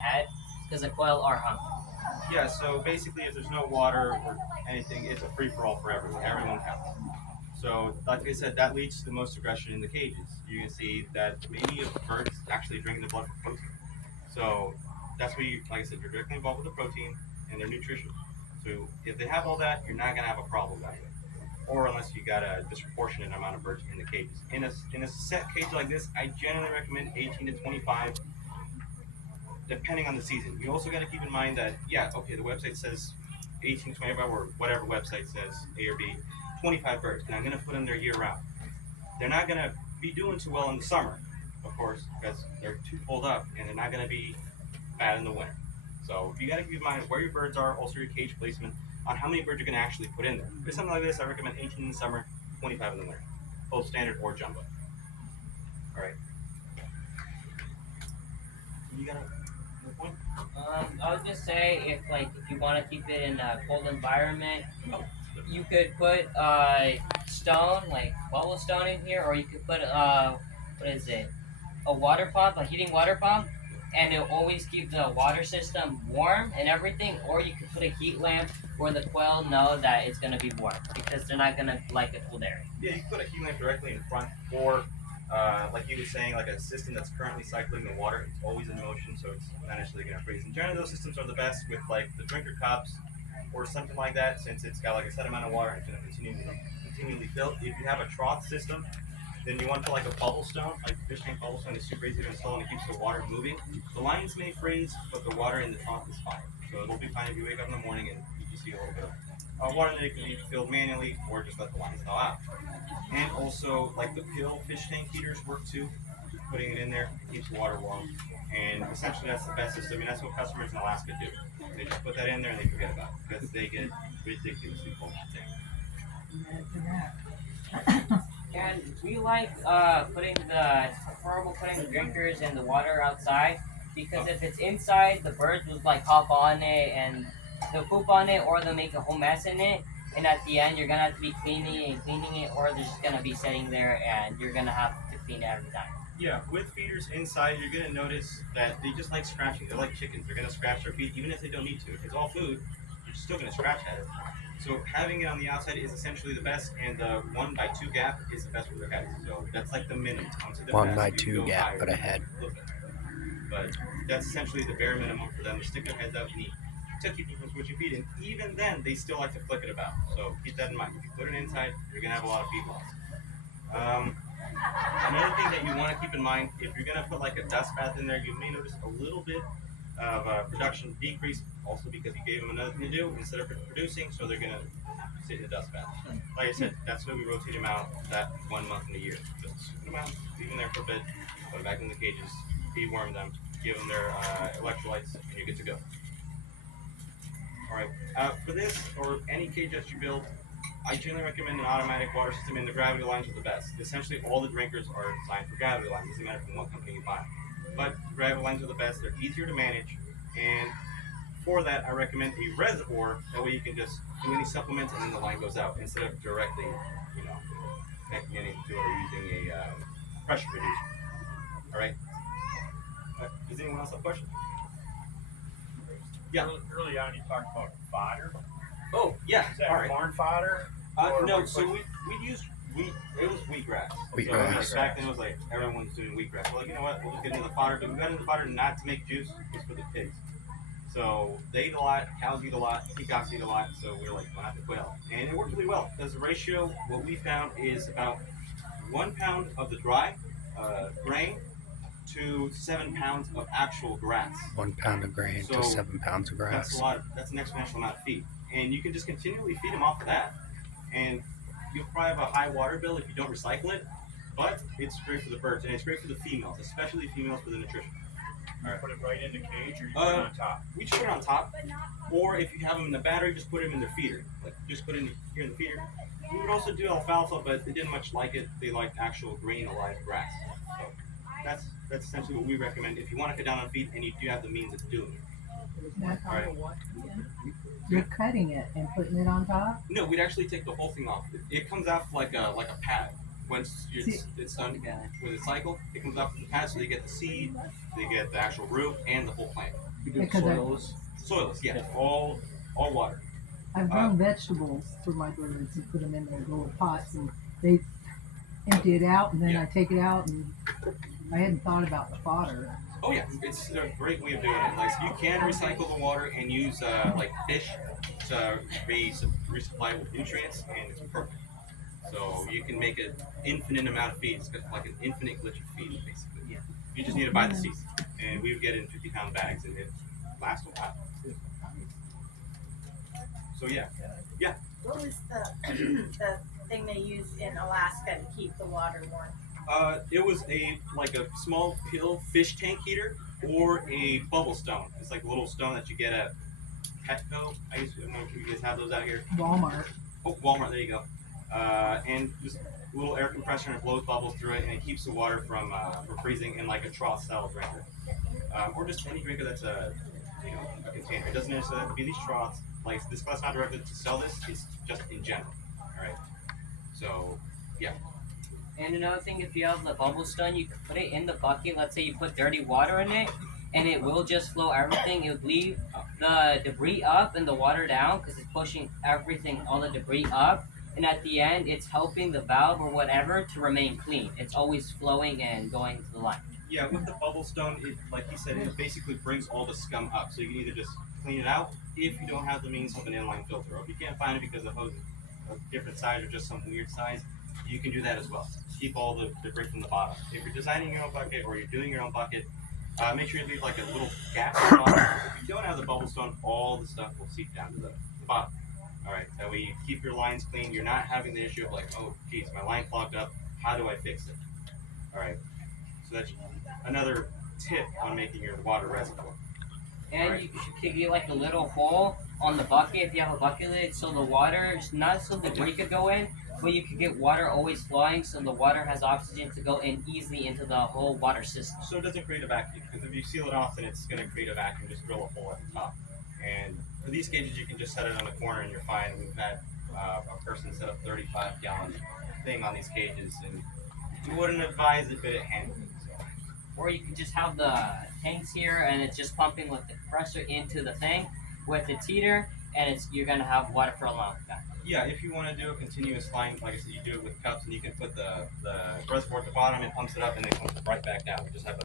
Head because the quail are hungry. Yeah, so basically, if there's no water or anything, it's a free for all for everyone. Everyone counts. So, like I said, that leads to the most aggression in the cages. You can see that many of the birds actually drinking the blood for protein. So, that's where you, like I said, you're directly involved with the protein and their nutrition. So, if they have all that, you're not gonna have a problem that way. Or unless you got a disproportionate amount of birds in the cages. In a set cage like this, I generally recommend 18 to 25 depending on the season. You also got to keep in mind that, yeah, okay, the website says 18, 25, or whatever website says A or B, 25 birds, and I'm going to put them there year round. They're not going to be doing too well in the summer, of course, because they're too pulled up, and they're not going to be bad in the winter. So you got to keep in mind where your birds are, also your cage placement, on how many birds you're going to actually put in there. For something like this, I recommend 18 in the summer, 25 in the winter, both standard or jumbo. All right. You got a point? I would just say if you want to keep it in a cold environment, you could put stone like bubble stone in here, or you could put what is it? A water pump, a heating water pump, and it'll always keep the water system warm and everything. Or you could put a heat lamp where the quail know that it's gonna be warm because they're not gonna like a cold area. Yeah, you can put a heat lamp directly in front, or like he was saying, like a system that's currently cycling the water. It's always in motion, so it's not necessarily going to freeze. And generally, those systems are the best with like the drinker cups or something like that, since it's got like a set amount of water and it's going to continually fill. If you have a trough system, then you want to put like a bubble stone, like the fish tank bubble stone is super easy to install and it keeps the water moving. The lines may freeze, but the water in the trough is fine. So it'll be fine if you wake up in the morning and you just see a little bit of water that can be filled manually or just let the lines thaw out. And also, like the pill fish tank heaters work too. Just putting it in there, it keeps the water warm. And essentially, that's the best system. I mean, that's what customers in Alaska do. They just put that in there and they forget about it because they get ridiculously cold. And we like putting the preferable putting the drinkers in the water outside because if it's inside, the birds would like hop on it and they'll poop on it or they'll make a whole mess in it. And at the end, you're gonna have to be cleaning and cleaning it, or they're just gonna be sitting there and you're gonna have to clean it every time. Yeah, with feeders inside, you're gonna notice that they just like scratching. They're like chickens. They're gonna scratch their feet even if they don't need to. If it's all food, you're still gonna scratch at it. So having it on the outside is essentially the best, and the 1x2 gap is the best for their heads. So that's like the minimum. Onto the One best, by you can two go gap higher, for the head. but that's essentially the bare minimum for them to stick their heads out and eat to keep them from switching feed. And even then, they still like to flick it about. So keep that in mind. If you put it inside, you're gonna have a lot of feed loss. Um, Another thing that you want to keep in mind, if you're going to put like a dust bath in there, you may notice a little bit of production decrease, also because you gave them another thing to do instead of producing, so they're going to sit in the dust bath. Like I said, that's why we rotate them out that 1 month in a year. Just put them out, leave them there for a bit, put them back in the cages, deworm them, give them their electrolytes, and you're good to go. All right, for this or any cage that you build, I generally recommend an automatic water system, and the gravity lines are the best. Essentially, all the drinkers are designed for gravity lines. It doesn't matter from what company you buy. But gravity lines are the best. They're easier to manage, and for that, I recommend a reservoir. That way, you can just do any supplements, and then the line goes out instead of directly, you know, connecting anything to it or using a pressure reducer. All right. Does anyone else have a question? Yeah. Early on, you talked about fodder. Oh, yeah. Is that All right. corn fodder? No, so we used wheat. It was wheatgrass. Wheatgrass. So like back then, it was like everyone's doing wheatgrass. So like, you know what? We'll just get into the fodder. But we got into the fodder not to make juice, just for the pigs. So they eat a lot. Cows eat a lot. Peacocks eat a lot. So we were like, why not the quail? And it worked really well because the ratio, what we found, is about 1 pound of the dry grain to 7 pounds of actual grass. 1 pound of grain So to 7 pounds of That's grass. a lot. That's an exponential amount of feed, and you can just continually feed them off of that, and you'll probably have a high water bill if you don't recycle it. But it's great for the birds, and it's great for the females, especially females for the nutrition. All right. Put it right in the cage, or you put it on top. We just put it on top, or if you have them in the battery, just put them in their feeder. Like just put it here in the feeder. We would also do alfalfa, but they didn't much like it. They liked actual green alive grass. So that's essentially what we recommend if you want to cut down on feed and you do have the means of doing it. All right. You're cutting it and putting it on top? No, we'd actually take the whole thing off. It comes off like a pad. Once it's done with the cycle, it comes off the pad, so they get the seed, they get the actual root, and the whole plant. Because Soilless, yeah. All water. I've grown vegetables for my birds and put them in their little pots, and they empty it out, and then Yeah. I take it out, and I hadn't thought about the fodder. Oh yeah, it's a great way of doing it. Like you can recycle the water and use like fish to resupply with nutrients, and it's perfect. So you can make an infinite amount of feed. It's like an infinite glitch of feed, basically. Yeah. You just need to buy the seeds, and we would get it in 50-pound bags, and it lasts a while. So yeah. What was the the thing they used in Alaska to keep the water warm? It was a small pill fish tank heater or a bubble stone. It's like a little stone that you get at Petco. I don't know if you guys have those out here. Walmart. Oh, Walmart. There you go. And just a little air compressor and it blows bubbles through it, and it keeps the water from freezing in like a trough style drinker, or just any drinker that's a container. It doesn't necessarily have to be these troughs. Like this class not directed to sell this. It's just in general. All right. So yeah. And another thing, if you have the bubble stone, you can put it in the bucket. Let's say you put dirty water in it, and it will just flow everything. It would leave the debris up and the water down because it's pushing everything, all the debris up. And at the end, it's helping the valve or whatever to remain clean. It's always flowing and going to the line. Yeah, with the bubble stone, it, like you said, it basically brings all the scum up. So you can either just clean it out if you don't have the means of an inline filter, or if you can't find it because the hose is a different size or just some weird size, you can do that as well. Keep all the debris from the bottom. If you're designing your own bucket or you're doing your own bucket, make sure you leave like a little gap in the bottom. If you don't have the bubble stone, all the stuff will seep down to the bottom. All right, that way you keep your lines clean. You're not having the issue of like, oh, geez, my line clogged up. How do I fix it? All right, so that's another tip on making your water reservoir. And Right. you could get like a little hole on the bucket if you have a bucket lid, so the water, not so the debris could go in, but you could get water always flowing, so the water has oxygen to go in easily into the whole water system. So it doesn't create a vacuum, because if you seal it off, then it's going to create a vacuum. Just drill a hole at the top. And for these cages, you can just set it on the corner and you're fine. We've had a person set up 35-gallon thing on these cages, and you wouldn't advise it, but it handled it. So. Or you could just have the tanks here, and it's just pumping with the compressor into the thing with its heater, and you're gonna have water for a long time. Yeah, if you want to do a continuous line, like I said, you do it with cups, and you can put the reservoir at the bottom, it pumps it up, and it comes right back down. Just have a